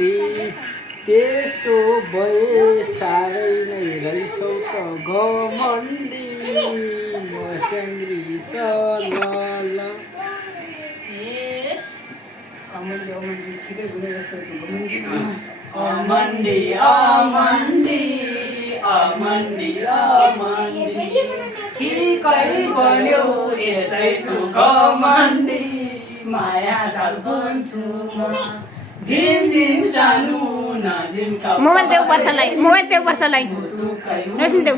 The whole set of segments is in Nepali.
घमण्डी त्यसो भए साह्रै नै रहेछौ त घमण्डी मस्याङ्ग्री सलल अमन्डी अमन्डी अमन्डी अमन्डी ठिकै बन्यो यसै छु घमण्डी माया जाल बन्छु म झिम झिम सानो नझिम्का मोबाइल देऊ वर्षलाई मोबाइल देऊ वर्षलाई रोशन देऊ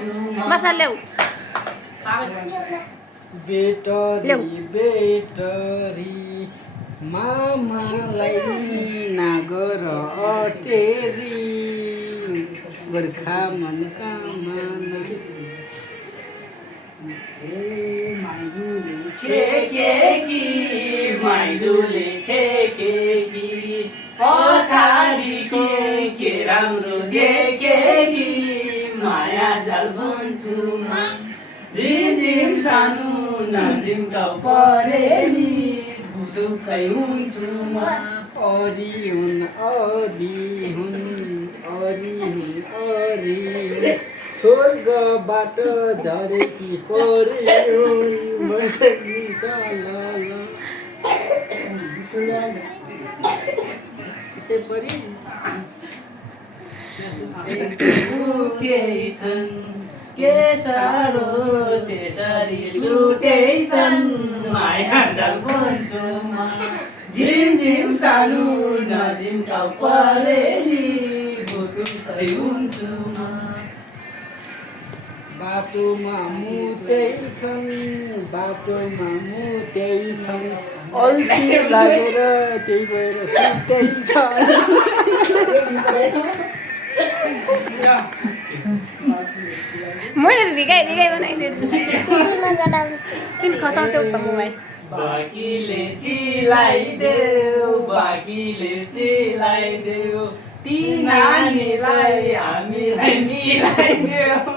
मसाला ल्याऊ बेटरी बेटरी मामालाई नागर अटेरी गोर्खा मनका माना माइजूले छेकेकी माइजूले छेकेकी पछाडि के राम्रो देखेकी माया जाल बन्छु म झिम झिम सानो नझिम्का परेनी भुटुक्कै हुन्छु म अरी हुन् अरी हुन् अरी हुन् अरी स्वर्गबाट झरेकी परे हुन् मसकी सलल सुतेछन् के साह्रो त्यसरी सुतेछन् माया जाल बन्छु म झिम झिम सानो नझिम्का परेली भुटुक्कै हुन्छु म बाटोमा मुतेछन् बाटोमा मुतेछन् अल्छी लागेर त्यही भएर सुत्दैछन् मैले ढिगाइ ढिगाइ बनाइदिन्छु तिमी खसाउँछौ त मोबाइल बाकीले सिलाइदेऊ बाकीले सिलाइदेऊ ती नानीलाई हामीलाई मिलाइदेऊ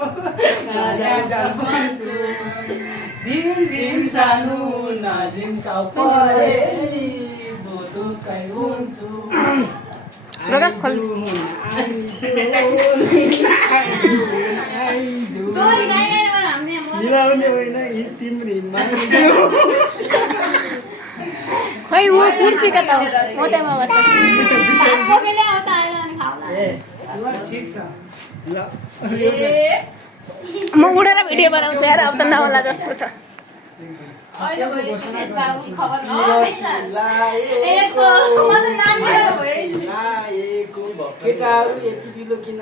झिम झिम सानो नझिम्का परेली भुटुक्कै हुन्छु लगा खोल मिलाउने होइन यी तिम्री मानिदेऊ खै ऊ कुर्सी कता हो म त्यहाँ बस्छु ठिक छ ल म उडेर भिडियो बनाउँछु यार अब त नहोला जस्तो छ केटाहरू यति किलो किन